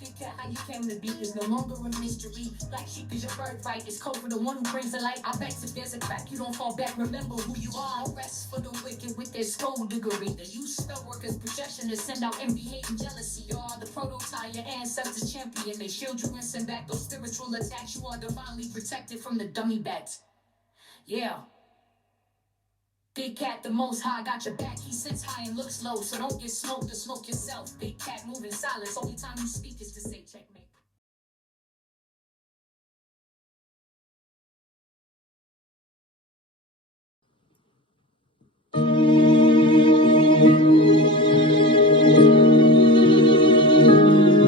Big cat, how you came to be is no longer a mystery. Black sheep is your birthright. It's code for the one who brings the light. I bet if there's a crack, you don't fall back. Remember who you are. No rest for the wicked with their skullduggery. The use spell workers' projection to send out envy, hate, and jealousy. You are the prototype, your ancestors champion. They shield you and send back those spiritual attacks. You are divinely protected from the dummy bats. Yeah. Big cat, the most high, got your back. He sits high and looks low, so don't get smoked or smoke yourself. Big cat, moving silence. Only time you speak is to say checkmate.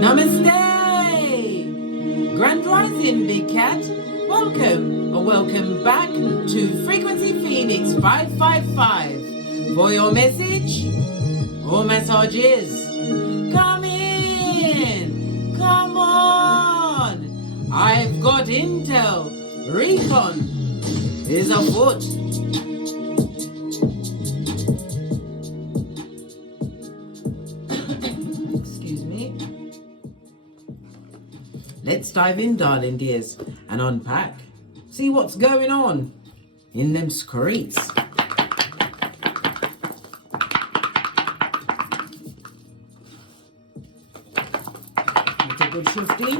Namaste! Grand Rising, Big Cat. Welcome, or welcome back to Frequency Phoenix 555 for your message or messages. Come in, come on. I've got intel. Recon is afoot. Excuse me. Let's dive in, darling dears, and unpack. See what's going on in them streets. That's a good shifty.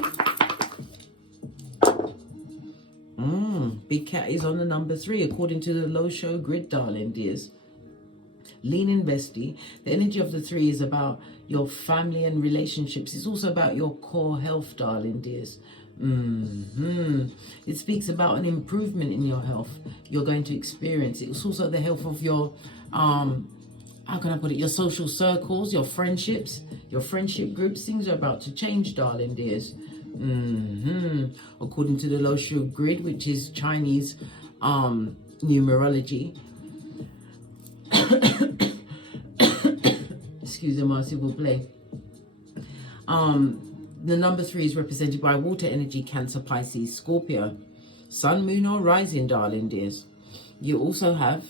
Big cat is on the number 3 according to the low show grid, darling dears. Lean in bestie. The energy of the 3 is about your family and relationships. It's also about your core health, darling dears. It speaks about an improvement in your health you're going to experience. It's also the health of your how can I put it, your social circles, your friendships, your friendship groups. Things are about to change, darling dears. According to the low show grid, which is Chinese numerology. Excuse me, mercy will play. The number 3 is represented by water energy, Cancer, Pisces, Scorpio, Sun, Moon, or Rising, darling dears. You also have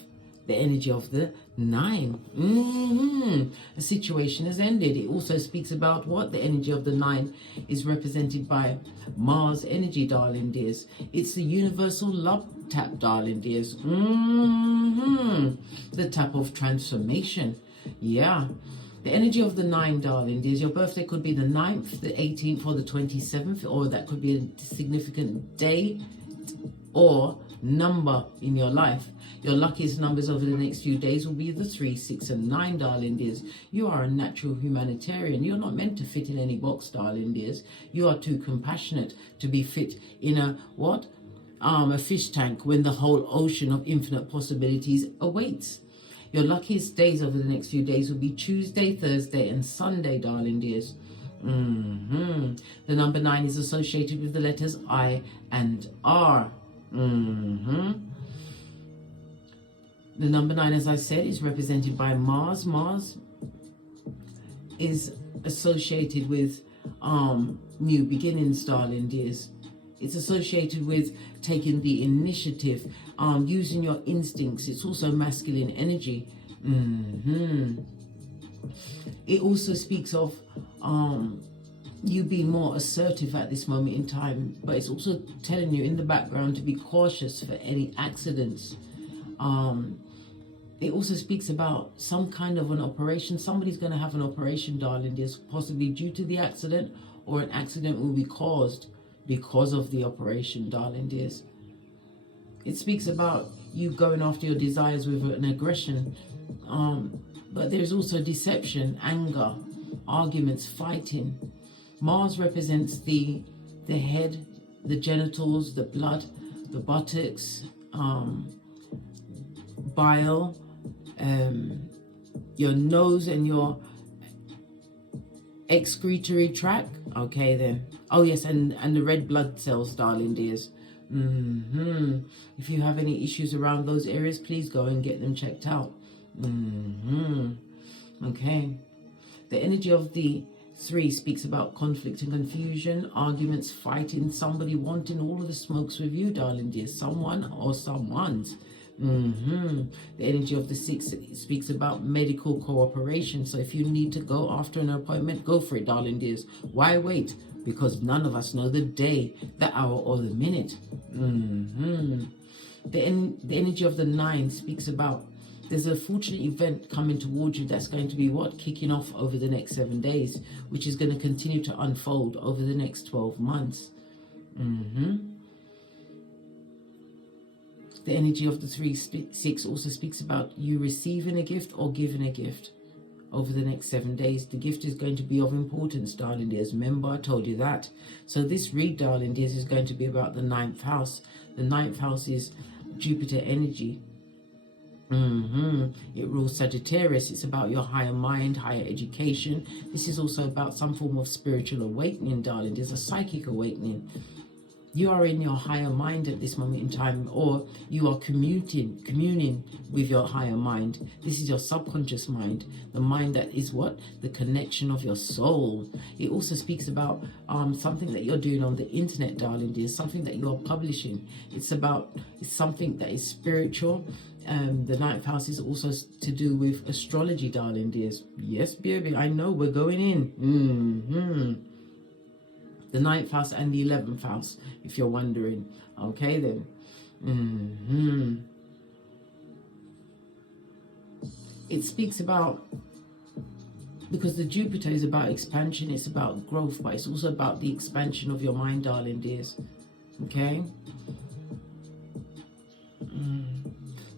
the energy of the 9. A situation has ended. It also speaks about what the energy of the 9 is represented by Mars energy, darling dears. It's the universal love tap, darling dears. The tap of transformation. Yeah. The energy of the 9, darling dears. Your birthday could be the 9th, the 18th, or the 27th, or that could be a significant day or number in your life. Your luckiest numbers over the next few days will be the 3, 6, and 9, darling dears. You are a natural humanitarian. You're not meant to fit in any box, darling dears. You are too compassionate to be fit in a what? A fish tank when the whole ocean of infinite possibilities awaits. Your luckiest days over the next few days will be Tuesday, Thursday, and Sunday, darling dears. The number 9 is associated with the letters I and R. The number 9, as I said, is represented by Mars. Mars is associated with new beginnings, darling dears. It's associated with taking the initiative, using your instincts. It's also masculine energy. It also speaks of you being more assertive at this moment in time, but it's also telling you in the background to be cautious for any accidents. It also speaks about some kind of an operation. Somebody's going to have an operation, darling dears, possibly due to the accident, or an accident will be caused because of the operation, darling dears. It speaks about you going after your desires with an aggression, but there's also deception, anger, arguments, fighting. Mars represents the head, the genitals, the blood, the buttocks, bile, your nose and your excretory tract. Okay then. Oh yes, and the red blood cells, darling dears. If you have any issues around those areas, please go and get them checked out. Okay. The energy of the 3 speaks about conflict and confusion, arguments, fighting, somebody wanting all of the smokes with you, darling dear, someone or someone's. The energy of the 6 speaks about medical cooperation. So if you need to go after an appointment, go for it, darling dears. Why wait? because none of us know the day, the hour, or the minute. The energy of the 9 speaks about there's a fortunate event coming towards you that's going to be kicking off over the next 7 days, which is going to continue to unfold over the next 12 months. The energy of the 3-6 also speaks about you receiving a gift or giving a gift over the next 7 days. The gift is going to be of importance, darling dears. Remember, I told you that. So this read, darling dears, is going to be about the 9th house. The 9th house is Jupiter energy. It rules Sagittarius. It's about your higher mind, higher education. This is also about some form of spiritual awakening, darling. There's a psychic awakening. You are in your higher mind at this moment in time, or you are communing with your higher mind. This is your subconscious mind, the mind that is the connection of your soul. It also speaks about something that you're doing on the internet, darling dear, something that you're publishing. It's something that is spiritual. The 9th house is also to do with astrology, darling dears. Yes, baby, I know we're going in. The 9th house and the 11th house, if you're wondering. Okay, then. It speaks about, because the Jupiter is about expansion, it's about growth, but it's also about the expansion of your mind, darling dears. Okay?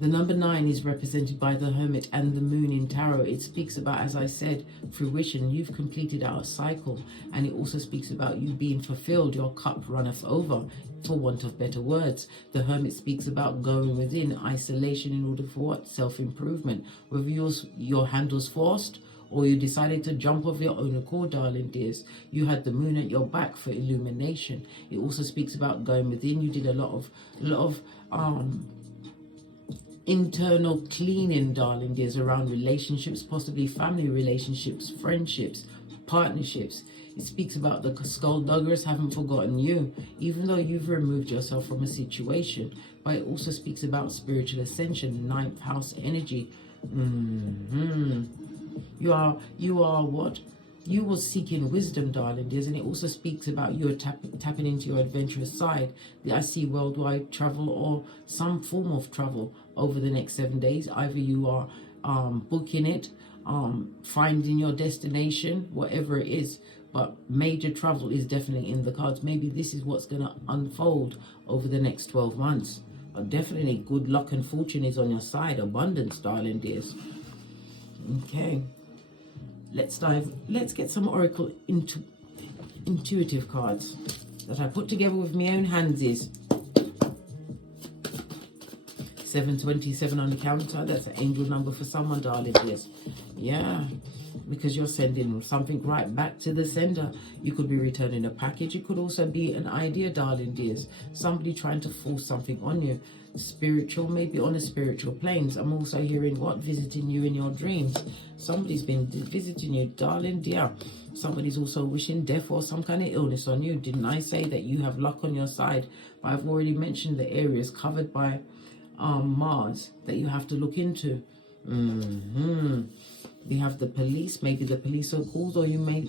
The number 9 is represented by the Hermit and the Moon in Tarot. It speaks about, as I said, fruition. You've completed our cycle. And it also speaks about you being fulfilled. Your cup runneth over, for want of better words. The Hermit speaks about going within, isolation in order for what? Self-improvement. Whether your hand was forced or you decided to jump of your own accord, darling dears, you had the Moon at your back for illumination. It also speaks about going within. You did a lot of internal cleaning, darling dears, around relationships, possibly family relationships, friendships, partnerships. It speaks about the skulldugger's haven't forgotten you, even though you've removed yourself from a situation. But it also speaks about spiritual ascension, 9th house energy. You are what? You were seeking wisdom, darling dears, and it also speaks about you tapping into your adventurous side. I see worldwide travel or some form of travel over the next 7 days. Either you are booking it, finding your destination, whatever it is, but major travel is definitely in the cards. Maybe this is what's going to unfold over the next 12 months. But definitely good luck and fortune is on your side. Abundance, darling dears. Okay. Let's get some Oracle intuitive cards that I put together with my own handsies. 727 on the counter. That's an angel number for someone, darling dears. Yeah, because you're sending something right back to the sender. You could be returning a package. It could also be an idea, darling dears. Somebody trying to force something on you. Spiritual, maybe on a spiritual planes. I'm also hearing visiting you in your dreams. Somebody's been visiting you, darling dear. Somebody's also wishing death or some kind of illness on you. Didn't I say that you have luck on your side? But I've already mentioned the areas covered by Mars that you have to look into. We have the police. Maybe the police are called, or you may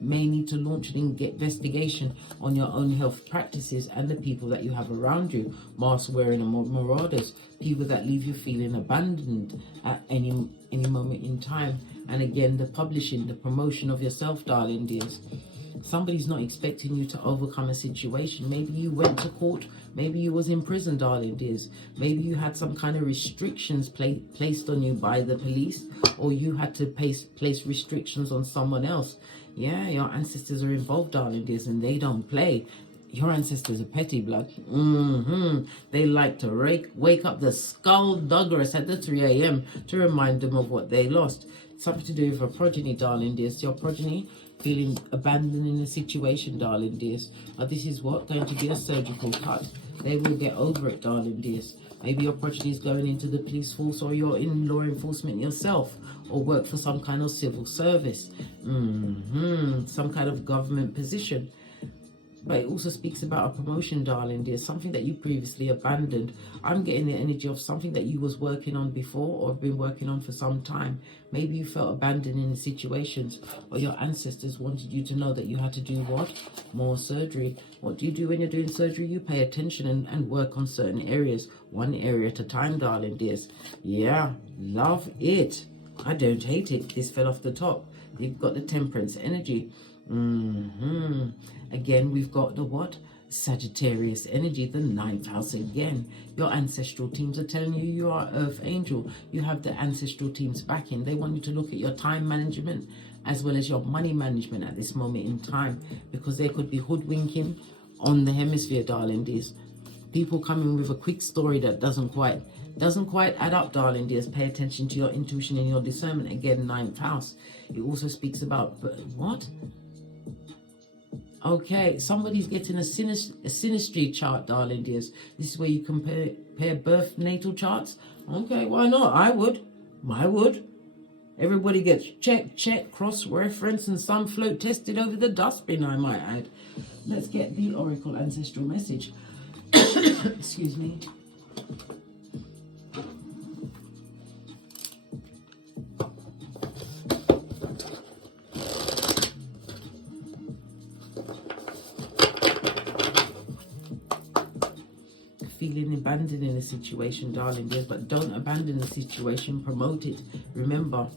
need to launch an investigation on your own health practices and the people that you have around you. Mask wearing marauders, people that leave you feeling abandoned at any moment in time. And again, the publishing, the promotion of yourself, darling dears. Somebody's not expecting you to overcome a situation. Maybe you went to court. Maybe you was in prison, darling dears. Maybe you had some kind of restrictions placed on you by the police, or you had to place restrictions on someone else. Yeah, your ancestors are involved, darling dears, and they don't play. Your ancestors are petty blood. They like to wake up the skullduggeress at the 3 a.m. to remind them of what they lost. Something to do with a progeny, darling dears. Your progeny feeling abandoned in a situation, darling dears. But this is going to be a surgical cut. They will get over it, darling dears. Maybe your progeny is going into the police force, or you're in law enforcement yourself, or work for some kind of civil service, some kind of government position. But it also speaks about a promotion, darling dear, something that you previously abandoned. I'm getting the energy of something that you was working on before or been working on for some time. Maybe you felt abandoned in the situations, or your ancestors wanted you to know that you had to do what? More surgery. What do you do when you're doing surgery? You pay attention and work on certain areas, one area at a time, darling dears. Yeah, love it. I don't hate it. This fell off the top. You've got the temperance energy. Again, we've got the what? Sagittarius energy, the 9th house again. Your ancestral teams are telling you you are Earth Angel. You have the ancestral teams backing. They want you to look at your time management as well as your money management at this moment in time, because there could be hoodwinking on the hemisphere, darling dears. People coming with a quick story that doesn't quite add up, darling dears. Pay attention to your intuition and your discernment. Again, 9th house. It also speaks about what? Okay, somebody's getting a synastry chart, darling dears. This is where you compare birth natal charts. Okay, why not? I would. Everybody gets check, cross-reference, and some float tested over the dustbin, I might add. Let's get the Oracle Ancestral Message. Excuse me. Feeling abandoned in a situation, darling dears, but don't abandon the situation, promote it. Remember,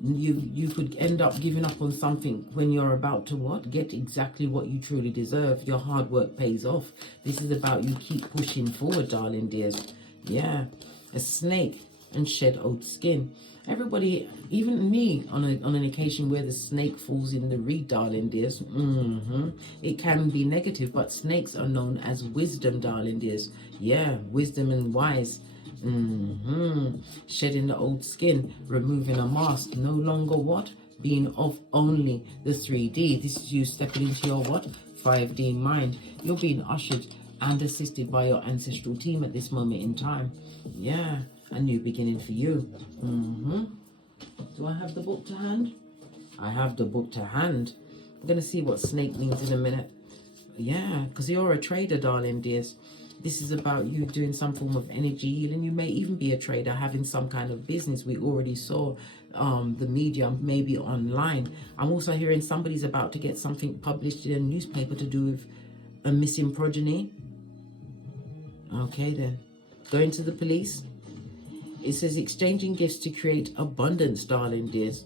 you could end up giving up on something when you're about to what? Get exactly what you truly deserve. Your hard work pays off. This is about you keep pushing forward, darling dears. Yeah, a snake and shed old skin. Everybody, even me, on an occasion where the snake falls in the reed, darling dears. It can be negative, but snakes are known as wisdom, darling dears. Yeah, wisdom and wise. Shedding the old skin, removing a mask, no longer what? Being of only the 3D. This is you stepping into your what? 5D mind. You're being ushered and assisted by your ancestral team at this moment in time. Yeah, a new beginning for you. Do I have the book to hand? I have the book to hand. I'm going to see what snake means in a minute. Yeah, because you're a trader, darling dears. This is about you doing some form of energy healing. You may even be a trader, having some kind of business. We already saw the medium, maybe online. I'm also hearing somebody's about to get something published in a newspaper to do with a missing progeny. Okay then. Going to the police. It says exchanging gifts to create abundance, darling dears.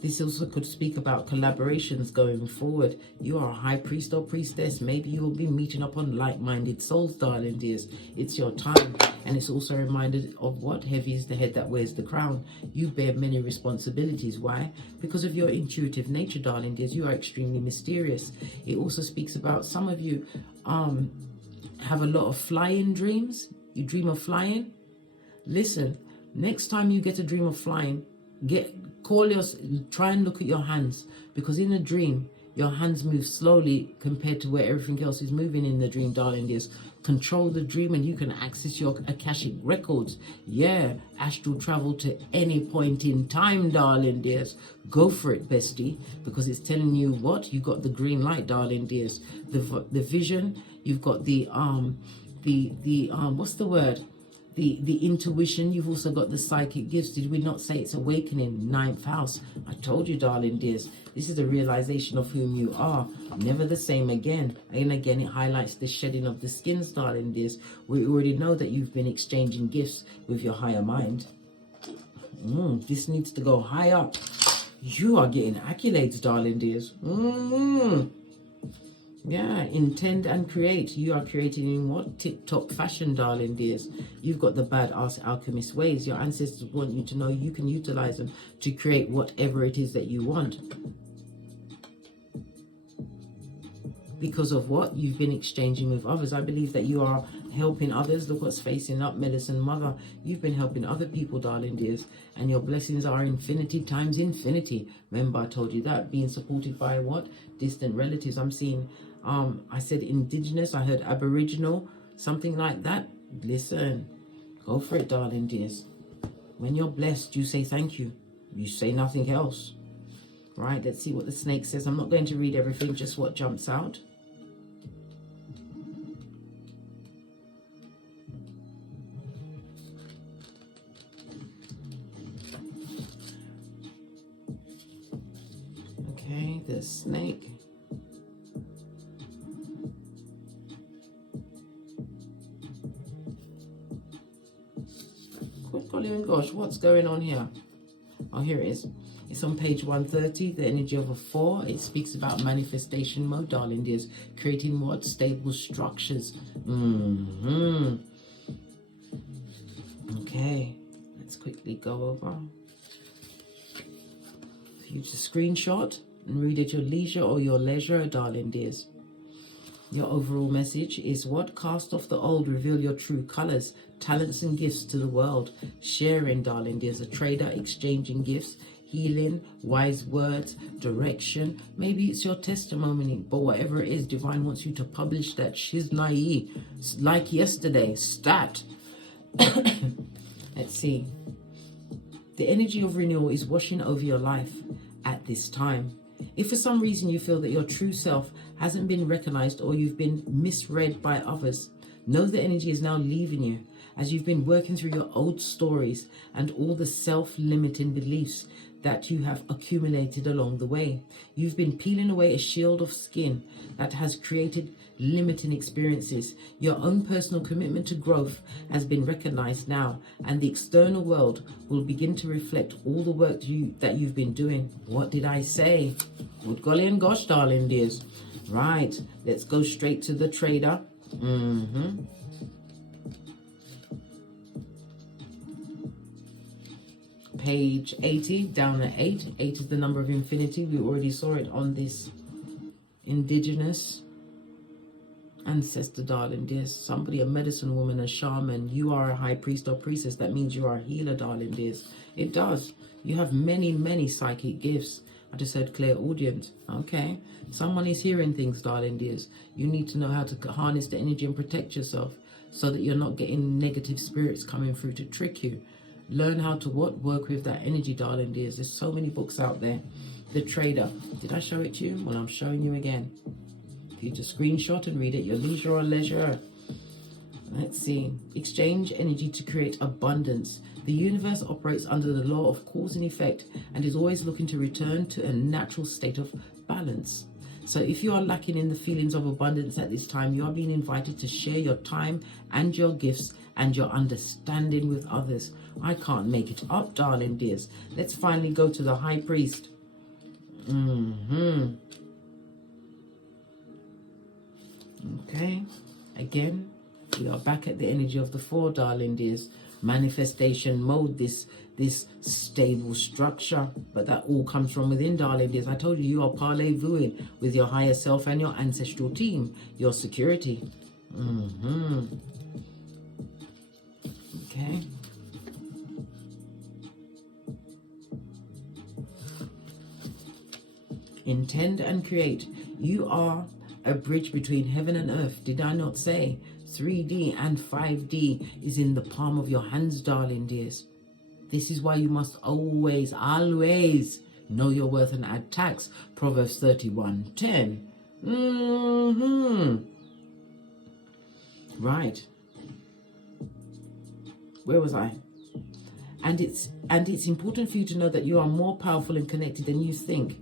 This also could speak about collaborations going forward. You are a high priest or priestess. Maybe you will be meeting up on like-minded souls, darling dears. It's your time. And it's also reminded of what? Heavy is the head that wears the crown. You bear many responsibilities. Why? Because of your intuitive nature, darling dears. You are extremely mysterious. It also speaks about some of you have a lot of flying dreams. You dream of flying? Listen, next time you get a dream of flying, try and look at your hands, because in a dream, your hands move slowly compared to where everything else is moving in the dream, darling dears. Control the dream and you can access your Akashic records. Yeah, astral travel to any point in time, darling dears. Go for it, bestie, because it's telling you what? You got the green light, darling dears. The vision, you've got the what's the word? The intuition. You've also got the psychic gifts. Did we not say it's awakening? 9th house. I told you, darling dears. This is a realization of whom you are. Never the same again. And again, it highlights the shedding of the skins, darling dears. We already know that you've been exchanging gifts with your higher mind. This needs to go high up. You are getting accolades, darling dears. Yeah, intend and create. You are creating in what? Tip-top fashion, darling dears. You've got the badass alchemist ways. Your ancestors want you to know you can utilize them to create whatever it is that you want. Because of what? You've been exchanging with others. I believe that you are helping others. Look what's facing up, medicine mother. You've been helping other people, darling dears. And your blessings are infinity times infinity. Remember, I told you that. Being supported by what? Distant relatives. I'm seeing... I said indigenous, I heard aboriginal, something like that. Listen, go for it, darling dears. When you're blessed, you say thank you. You say nothing else. Right, let's see what the snake says. I'm not going to read everything, just what jumps out. Okay, the snake. Good golly and gosh, what's going on here? Oh, here it is. It's on page 130, the energy of a 4. It speaks about manifestation mode, darling dears. Creating what? Stable structures. Okay, let's quickly go over. For you to screenshot and read at your leisure or your leisure, darling dears. Your overall message is what? Cast off the old, reveal your true colors, talents and gifts to the world. Sharing, darling dears, a trader, exchanging gifts, healing, wise words, direction. Maybe it's your testimony, but whatever it is, divine wants you to publish that shiznai, like yesterday, stat. Let's see. The energy of renewal is washing over your life at this time. If for some reason you feel that your true self hasn't been recognized or you've been misread by others, know the energy is now leaving you as you've been working through your old stories and all the self-limiting beliefs that you have accumulated along the way. You've been peeling away a shield of skin that has created limiting experiences. Your own personal commitment to growth has been recognized now, and the external world will begin to reflect all the work that you've been doing. What did I say? Good golly and gosh, darling dears. Right, let's go straight to the trader. Page 80, down at 8. 8 is the number of infinity. We already saw it on this indigenous ancestor, darling dears. Somebody, a medicine woman, a shaman. You are a high priest or priestess. That means you are a healer, darling dears. It does. You have many, many psychic gifts. I just said clear audience. Okay. Someone is hearing things, darling dears. You need to know how to harness the energy and protect yourself so that you're not getting negative spirits coming through to trick you. Learn how to work with that energy, darling dears. There's so many books out there. The Trader. Did I show it to you? Well, I'm showing you again. For you to screenshot and read at your leisure or leisure. Let's see. Exchange energy to create abundance. The universe operates under the law of cause and effect and is always looking to return to a natural state of balance. So if you are lacking in the feelings of abundance at this time, you are being invited to share your time and your gifts and your understanding with others. I can't make it up, darling dears. Let's finally go to the High Priest. Okay. Again, we are back at the energy of the 4, darling dears. Manifestation mode, this stable structure, but that all comes from within, darling dears. I told you, you are parlez-vousing with your higher self and your ancestral team, your security. Okay. Intend and create. You are a bridge between heaven and earth. Did I not say 3D and 5D is in the palm of your hands, darling dears? This is why you must always know your worth and add tax. Proverbs 31:10. Right. Where was I? And it's important for you to know that you are more powerful and connected than you think.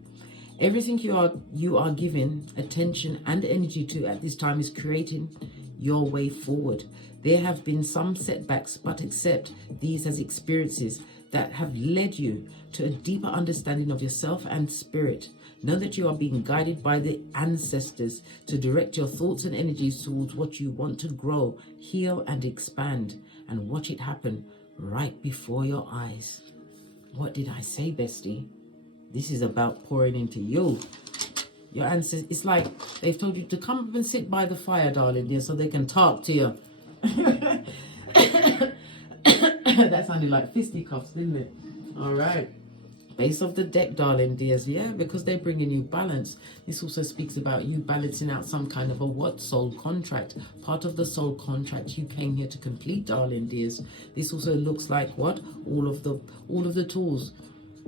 Everything you are given attention and energy to at this time is creating your way forward. There have been some setbacks, but accept these as experiences that have led you to a deeper understanding of yourself and spirit. Know that you are being guided by the ancestors to direct your thoughts and energies towards what you want to grow, heal, and expand, and watch it happen right before your eyes. What did I say, bestie? This is about pouring into you. Your ancestors, it's like they've told you to come up and sit by the fire, darling dear, so they can talk to you. That sounded like fisticuffs, didn't it? All right. Base of the deck, darling dears. Yeah, because they're bringing you balance. This also speaks about you balancing out some kind of a soul contract. Part of the soul contract you came here to complete, darling dears. This also looks like what? All of the tools.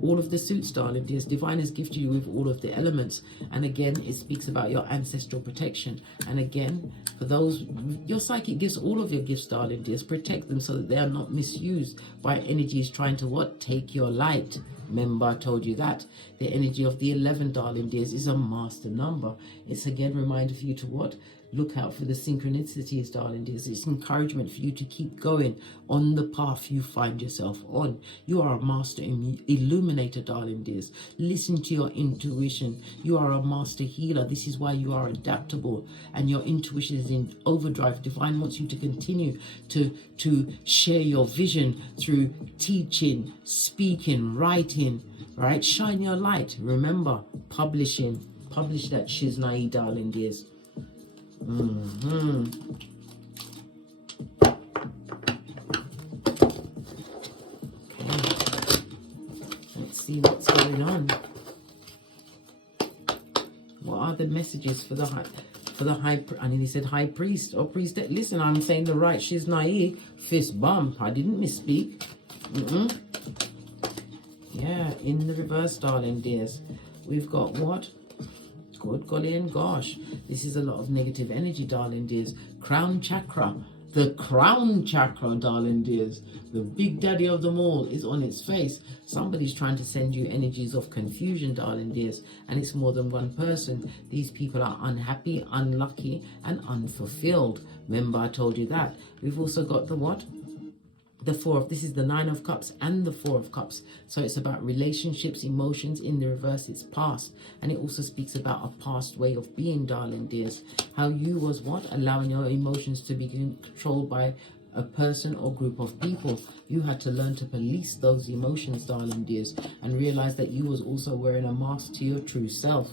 all of the suits, darling dears. Divine has gifted you with all of the elements. And again, it speaks about your ancestral protection. And again, for those, your psychic gives all of your gifts, darling dears. Protect them so that they are not misused by energies trying to what? Take your light. Remember, I told you that. The energy of the 11, darling dears, is a master number. It's again a reminder for you to what? Look out for the synchronicities, darling dears. It's encouragement for you to keep going on the path you find yourself on. You are a master illuminator, darling dears. Listen to your intuition. You are a master healer. This is why you are adaptable and your intuition is in overdrive. Divine wants you to continue to share your vision through teaching, speaking, writing, right? Shine your light. Remember, publishing. Publish that shiznai, darling dears. Okay. Let's see what's going on. What are the messages for the high? I nearly said high priest or priestess. Listen, I'm saying the right. She's naive. Fist bump. I didn't misspeak. Yeah, in the reverse, darling dears, we've got what? Good golly and gosh, this is a lot of negative energy, darling dears. Crown chakra, the crown chakra, darling dears, the big daddy of them all is on its face. Somebody's trying to send you energies of confusion, darling dears, and it's more than one person. These people are unhappy, unlucky, and unfulfilled. Remember, I told you that. We've also got the what? The this is the 9 of cups and the 4 of cups. So it's about relationships, emotions. In the reverse, it's past. And it also speaks about a past way of being, darling dears. How you was what? Allowing your emotions to be controlled by a person or group of people. You had to learn to police those emotions, darling dears, and realize that you was also wearing a mask to your true self.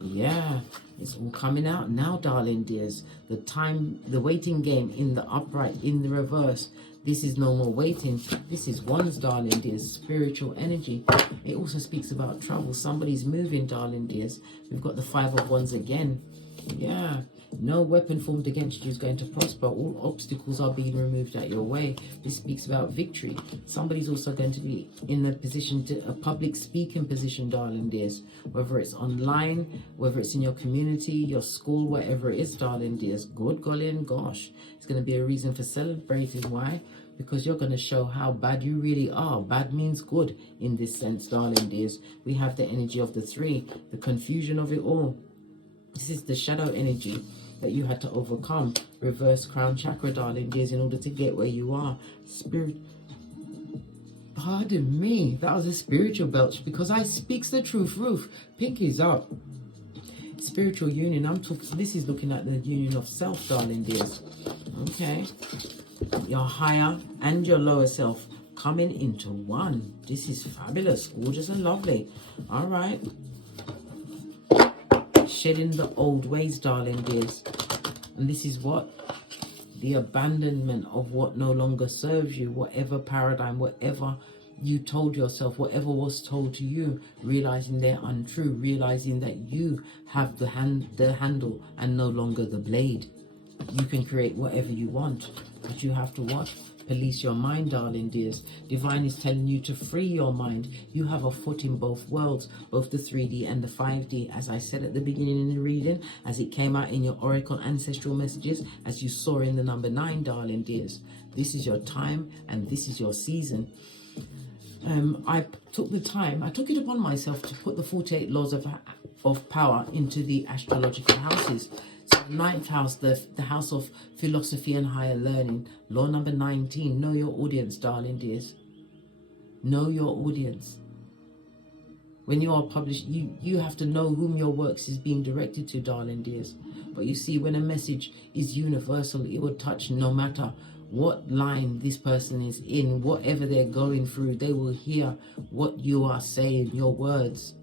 Yeah, it's all coming out now, darling dears. The waiting game in the upright, in the reverse. This is no more waiting. This is one's, darling dears, spiritual energy. It also speaks about travel. Somebody's moving, darling dears. We've got the 5 of Wands again. Yeah. No weapon formed against you is going to prosper. All obstacles are being removed out your way. This speaks about victory. Somebody's also going to be in a position, a public speaking position, darling dears. Whether it's online, whether it's in your community, your school, whatever it is, darling dears. Good golly and gosh. It's going to be a reason for celebrating. Why? Because you're going to show how bad you really are. Bad means good in this sense, darling dears. We have the energy of the 3, the confusion of it all. This is the shadow energy that you had to overcome. Reverse crown chakra, darling dears, in order to get where you are. Spirit, pardon me, that was a spiritual belch because I speaks the truth. Roof, pinkies up. Spiritual union. I'm talking. This is looking at the union of self, darling dears. Okay, your higher and your lower self coming into one. This is fabulous, gorgeous, and lovely. All right. Shedding the old ways, darling dears. And this is what? The abandonment of what no longer serves you, whatever paradigm, whatever you told yourself, whatever was told to you, realizing they're untrue, realizing that you have the handle and no longer the blade. You can create whatever you want, but you have to what? Police your mind, darling dears. Divine is telling you to free your mind. You have a foot in both worlds, both the 3D and the 5D. As I said at the beginning in the reading, as it came out in your oracle ancestral messages, as you saw in the number 9, darling dears. This is your time and this is your season. I took it upon myself to put the 48 laws of power into the astrological houses. So the 9th house, the house of philosophy and higher learning. Law number 19, know your audience, darling dears. Know your audience. When you are published, you have to know whom your works is being directed to, darling dears. But you see, when a message is universal, it will touch no matter what line this person is in, whatever they're going through, they will hear what you are saying, your words.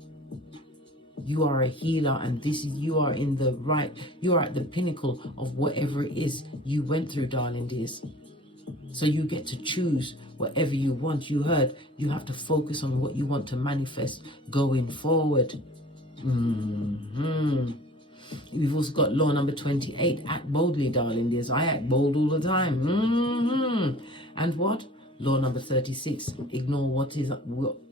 You are a healer, and you are in the right, you are at the pinnacle of whatever it is you went through, darling dears. So you get to choose whatever you want. You heard, you have to focus on what you want to manifest going forward. We've also got law number 28, act boldly, darling dears. I act bold all the time. And what? Law number 36, ignore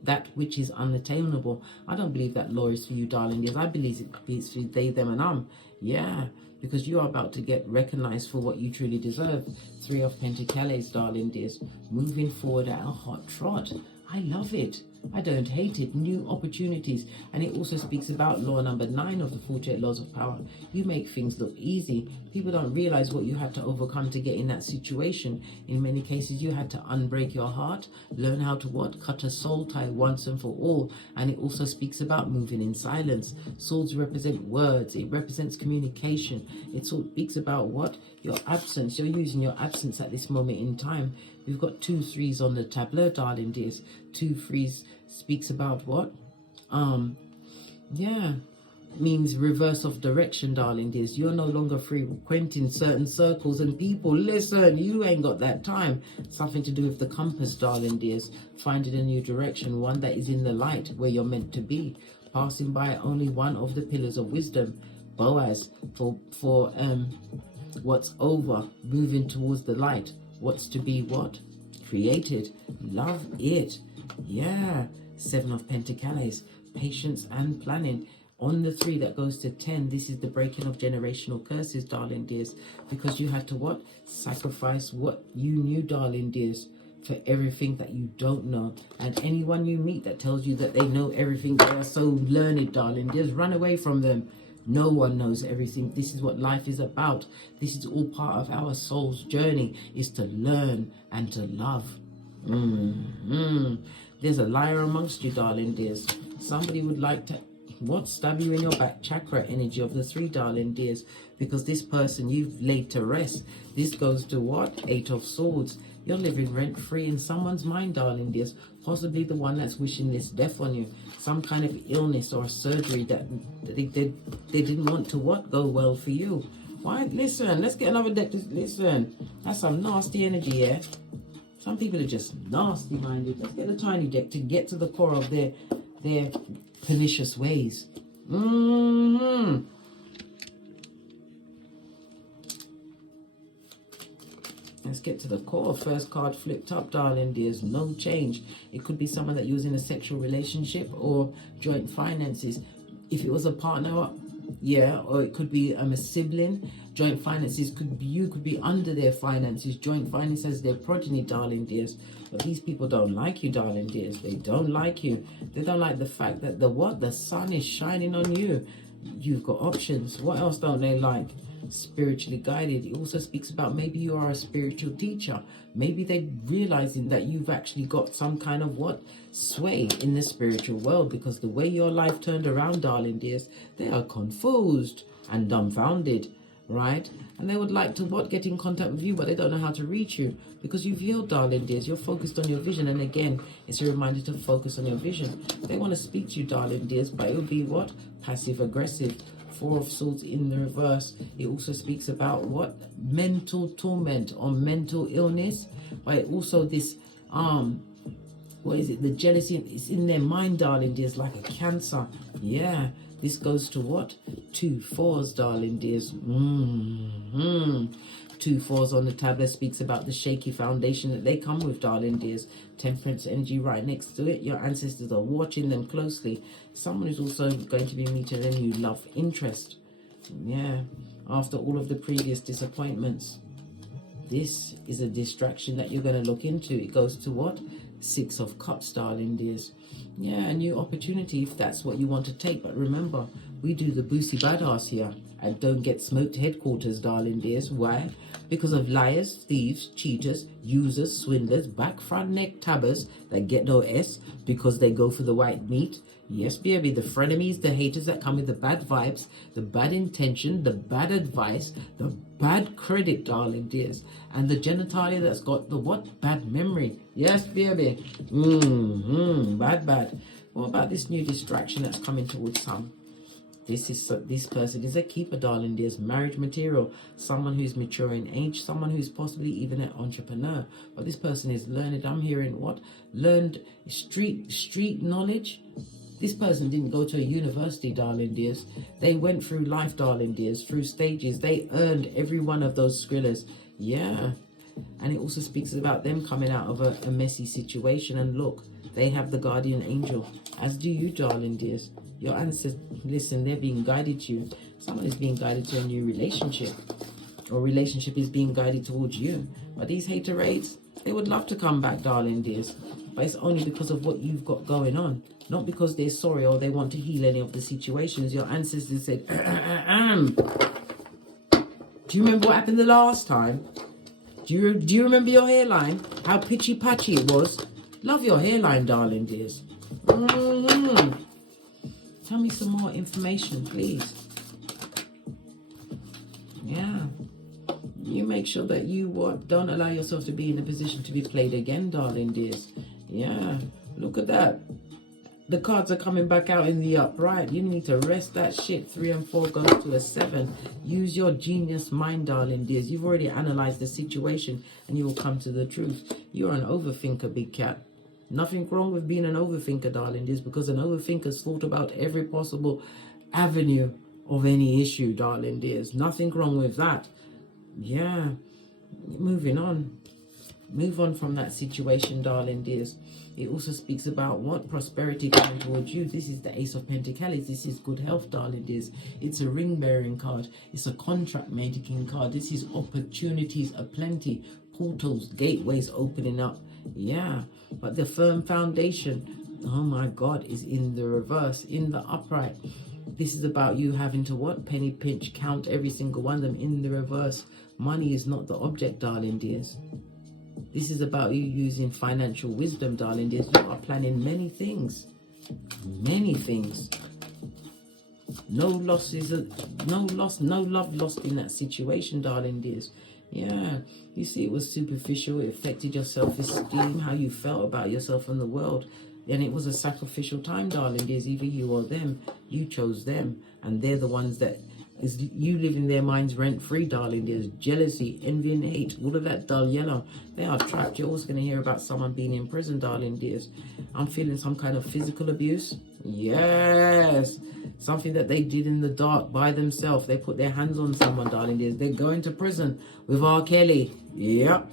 that which is unattainable. I don't believe that law is for you, darling. Yes, I believe it's for they, them, and yeah, because you are about to get recognized for what you truly deserve. 3 of Pentacles, darling dears. Moving forward at a hot trot. I love it. I don't hate it. New opportunities. And it also speaks about law number 9 of the 48 laws of power. You make things look easy. People don't realize what you had to overcome to get in that situation. In many cases, you had to unbreak your heart, learn how to what? Cut a soul tie once and for all. And it also speaks about moving in silence. Swords represent words. It represents communication. It speaks about what? Your absence. You're using your absence at this moment in time. We've got 2 3s on the tableau, darling dears. 2 3s speaks about what? Yeah, means reverse of direction, darling dears. You're no longer frequenting certain circles and people. Listen, you ain't got that time. Something to do with the compass, darling dears. Finding a new direction, one that is in the light where you're meant to be. Passing by only one of the pillars of wisdom. Boaz, for what's over, moving towards the light. What's to be what? Created. Love it. Yeah. 7 of Pentacles. Patience and planning. On the 3 that goes to 10, this is the breaking of generational curses, darling dears. Because you had to what? Sacrifice what you knew, darling dears, for everything that you don't know. And anyone you meet that tells you that they know everything, they are so learned, darling dears, run away from them. No one knows everything. This is what life is about. This is all part of our soul's journey, is to learn and to love. There's a liar amongst you, darling dears. Somebody would like to, what? Stab you in your back chakra energy of the 3, darling dears. Because this person you've laid to rest. This goes to what? 8 of Swords. You're living rent-free in someone's mind, darling dears. Possibly the one that's wishing this death on you. Some kind of illness or surgery that they didn't want to what? Go well for you. Why? Listen, let's get another deck. Listen, that's some nasty energy, yeah? Some people are just nasty-minded. Let's get a tiny deck to get to the core of their pernicious ways. Let's get to the core. First card flipped up, darling dears. No change. It could be someone that you was in a sexual relationship or joint finances. If it was a partner, yeah, or it could be a sibling. Joint finances could be, you could be under their finances. Joint finances, their progeny, darling dears. But these people don't like you, darling dears. They don't like you. They don't like the fact that the sun is shining on you. You've got options. What else don't they like? Spiritually guided. It also speaks about maybe you are a spiritual teacher. Maybe they realizing that you've actually got some kind of what? Sway in the spiritual world, because the way your life turned around, darling dears, they are confused and dumbfounded, right? And they would like to what? Get in contact with you, but they don't know how to reach you because you've healed, darling dears. You're focused on your vision, and again, it's a reminder to focus on your vision. They want to speak to you, darling dears, but it will be what? Passive aggressive. 4 of Swords in the reverse. It also speaks about what? Mental torment or mental illness. But it also this what is it? The jealousy is in their mind, darling dears, like a cancer. Yeah. This goes to what? 2 4s, darling dears. 2 4s on the tablet speaks about the shaky foundation that they come with, darling dears. Temperance energy right next to it. Your ancestors are watching them closely. Someone is also going to be meeting a new love interest. Yeah. After all of the previous disappointments. This is a distraction that you're going to look into. It goes to what? 6 of Cups, darling dears. Yeah, a new opportunity if that's what you want to take. But remember, we do the boosie badass here. And don't get smoked headquarters, darling dears. Why? Because of liars, thieves, cheaters, users, swindlers, back front neck tabbers that get no S because they go for the white meat. Yes, baby, the frenemies, the haters that come with the bad vibes, the bad intention, the bad advice, the bad credit, darling dears. And the genitalia that's got the what? Bad memory. Yes, baby. Bad. What about this new distraction that's coming towards some? This person is a keeper, darling dears. Marriage material. Someone who's mature in age. Someone who's possibly even an entrepreneur. But this person is learned. I'm hearing what? Learned street knowledge. This person didn't go to a university, darling dears. They went through life, darling dears, through stages. They earned every one of those skrillers. Yeah. And it also speaks about them coming out of a messy situation. And look, they have the guardian angel, as do you, darling dears. Your ancestors, listen, they're being guided to you. Someone is being guided to a new relationship, or relationship is being guided towards you. But these haterades, they would love to come back, darling dears. But it's only because of what you've got going on. Not because they're sorry or they want to heal any of the situations. Your ancestors said, do you remember what happened the last time? Do you remember your hairline? How pitchy patchy it was? Love your hairline, darling dears. Tell me some more information, please. Yeah. You make sure that you don't allow yourself to be in a position to be played again, darling dears. Yeah. Look at that. The cards are coming back out in the upright. You need to rest that shit. 3 and 4 goes to a 7. Use your genius mind, darling dears. You've already analyzed the situation and you will come to the truth. You're an overthinker, big cat. Nothing wrong with being an overthinker, darling dears, because an overthinker's thought about every possible avenue of any issue, darling dears. Nothing wrong with that. Yeah. Moving on. Move on from that situation, darling dears. It also speaks about what? Prosperity coming towards you. This is the Ace of Pentacles. This is good health, darling dears. It's a ring-bearing card. It's a contract-making card. This is opportunities aplenty. Portals, gateways opening up. Yeah. But the firm foundation, oh my God, is in the reverse, in the upright. This is about you having to what? Penny pinch, count every single one of them in the reverse. Money is not the object, darling dears. This is about you using financial wisdom, darling dears. You are planning many things. Many things. No losses, no love lost in that situation, darling dears. Yeah, you see, it was superficial. It affected your self-esteem, how you felt about yourself and the world. And it was a sacrificial time, darling dears. Either you or them. You chose them. And they're the ones that is you live in their minds rent-free, darling dears. Jealousy, envy and hate, all of that dull yellow. They are trapped. You're also going to hear about someone being in prison, darling dears. I'm feeling some kind of physical abuse. Yes. Something that they did in the dark by themselves. They put their hands on someone, darling dears. They're going to prison with R. Kelly. Yep.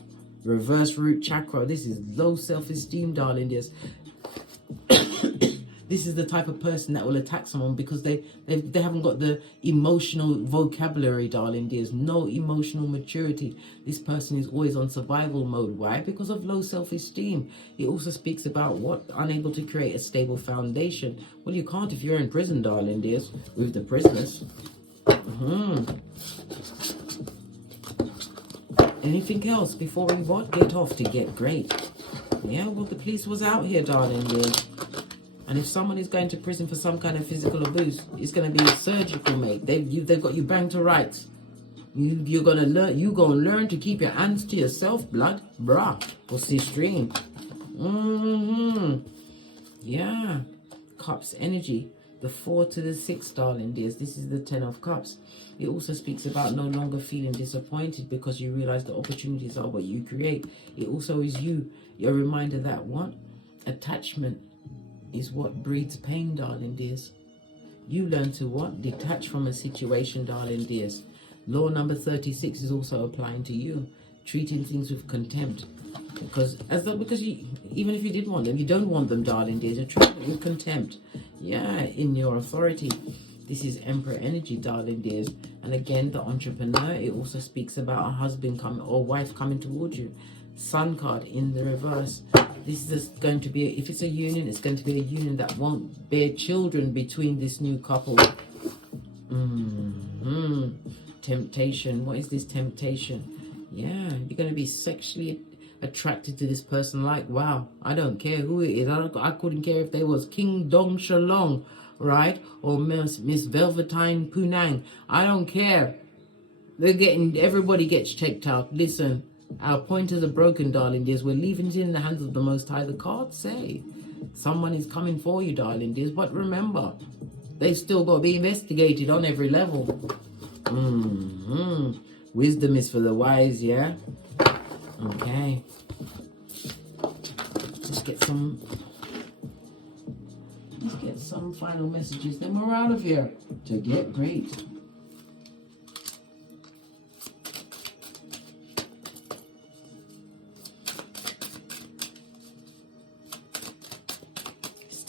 Reverse root chakra. This is low self-esteem, darling dears. This is the type of person that will attack someone because they haven't got the emotional vocabulary, darling dears. No emotional maturity. This person is always on survival mode. Why? Because of low self-esteem. It also speaks about what? Unable to create a stable foundation. Well, you can't if you're in prison, darling dears, with the prisoners. Anything else before we what? Get off to get great. Yeah, well, the police was out here, darling dears. And if someone is going to prison for some kind of physical abuse, it's going to be surgical, mate. They've got you banged to rights. You're going to learn. You going to learn to keep your hands to yourself, blood. Bruh. Or stream. Yeah. Cups energy. The 4 to the 6, darling dears. This is the 10 of cups. It also speaks about no longer feeling disappointed because you realize the opportunities are what you create. It also is you. Your reminder that what? Attachment is what breeds pain, darling dears. You learn to what? Detach from a situation, darling dears. Law number 36 is also applying to you. Treating things with contempt. Because you, even if you did want them, you don't want them, darling dears. You're treating it with contempt. Yeah, in your authority. This is Emperor energy, darling dears. And again, the entrepreneur, it also speaks about a husband coming or wife coming towards you. Sun card in the reverse. This is going to be, if it's a union, it's going to be a union that won't bear children between this new couple. Temptation. What is this temptation? Yeah, you're going to be sexually attracted to this person like, wow, I don't care who it is. I couldn't care if they was King Dong Shalong, right? Or Miss Velveteen Punang. I don't care. Everybody gets checked out. Listen. Our pointers are broken, darling dears. We're leaving it in the hands of the Most High. The cards say someone is coming for you, darling dears. But remember, they still got to be investigated on every level. Wisdom is for the wise, yeah? Okay. Let's get some final messages. Then we're out of here to get great.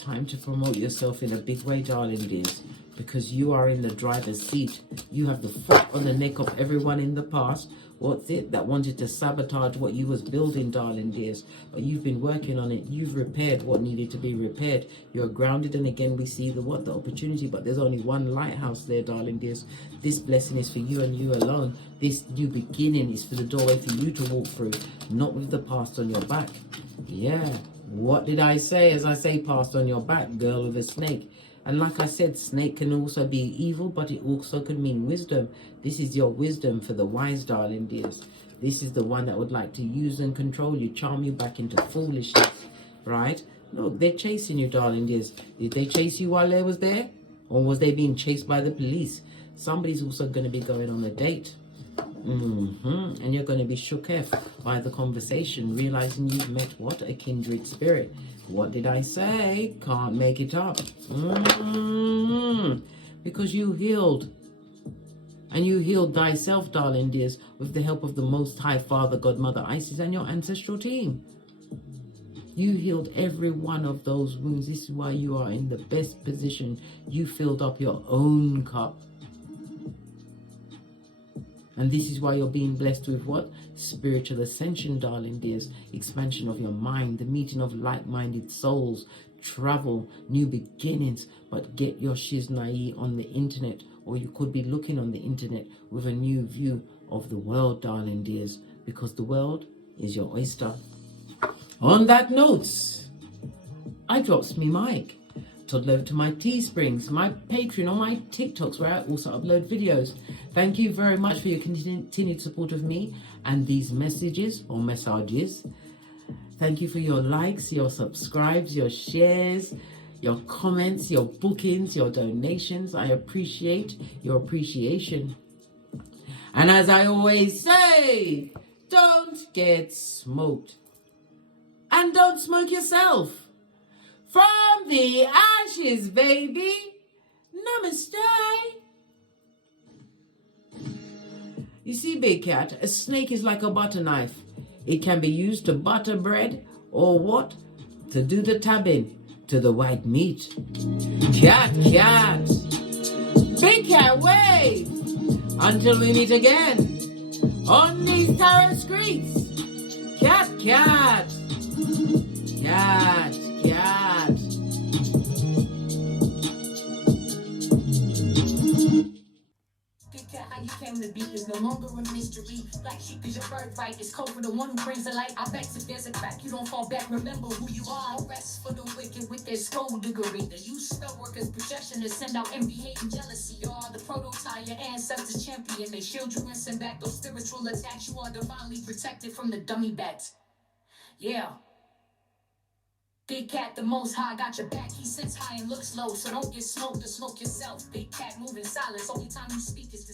time to promote yourself in a big way, darling dears, because you are in the driver's seat. You have the foot on the neck of everyone in the past. What's it that wanted to sabotage what you was building, darling dears? But you've been working on it. You've repaired what needed to be repaired. You're grounded, and again we see the opportunity. But there's only one lighthouse there, darling dears. This blessing is for you and you alone. This new beginning is for the doorway for you to walk through, not with the past on your back. Yeah. What did I say? As I say, past on your back, girl with a snake. And like I said, snake can also be evil, but it also could mean wisdom. This is your wisdom for the wise, darling dears. This is the one that would like to use and control you, charm you back into foolishness, right? Look, they're chasing you, darling dears. Did they chase you while they was there? Or was they being chased by the police? Somebody's also going to be going on a date. And you're going to be shook by the conversation, realizing you've met what? A kindred spirit. What did I say? Can't make it up. Because you healed. And you healed thyself, darling dears, with the help of the Most High Father, God, Mother, Isis, and your ancestral team. You healed every one of those wounds. This is why you are in the best position. You filled up your own cup. And this is why you're being blessed with what? Spiritual ascension, darling dears. Expansion of your mind, the meeting of like-minded souls, travel, new beginnings. But get your shiznai on the internet, or you could be looking on the internet with a new view of the world, darling dears, because the world is your oyster. On that note, I drops me mic. Toddle over to my Teesprings, my Patreon, or my TikToks, where I also upload videos. Thank you very much for your continued support of me and these messages or messages. Thank you for your likes, your subscribes, your shares, your comments, your bookings, your donations. I appreciate your appreciation. And as I always say, don't get smoked. And don't smoke yourself. From the ashes, baby. Namaste. You see, Big Cat, a snake is like a butter knife. It can be used to butter bread or what? To do the tabbing to the white meat. Cat, cat. Big Cat, wave. Until we meet again on these tarot streets. Cat, cat. Cat, cat. How you came to be is no longer a mystery. Like sheep is your birthright. It's code for the one who brings the light. I bet if there's a crack, you don't fall back. Remember who you are. No rest for the wicked with their skullduggery. The you spell workers' projection to send out envy, hate, and jealousy. You are the prototype, your ancestors champion. They shield you and send back those spiritual attacks. You are divinely protected from the dummy bats. Yeah. Big Cat, the Most High, got your back. He sits high and looks low, so don't get smoked or smoke yourself. Big Cat, moving silence. Only time you speak is to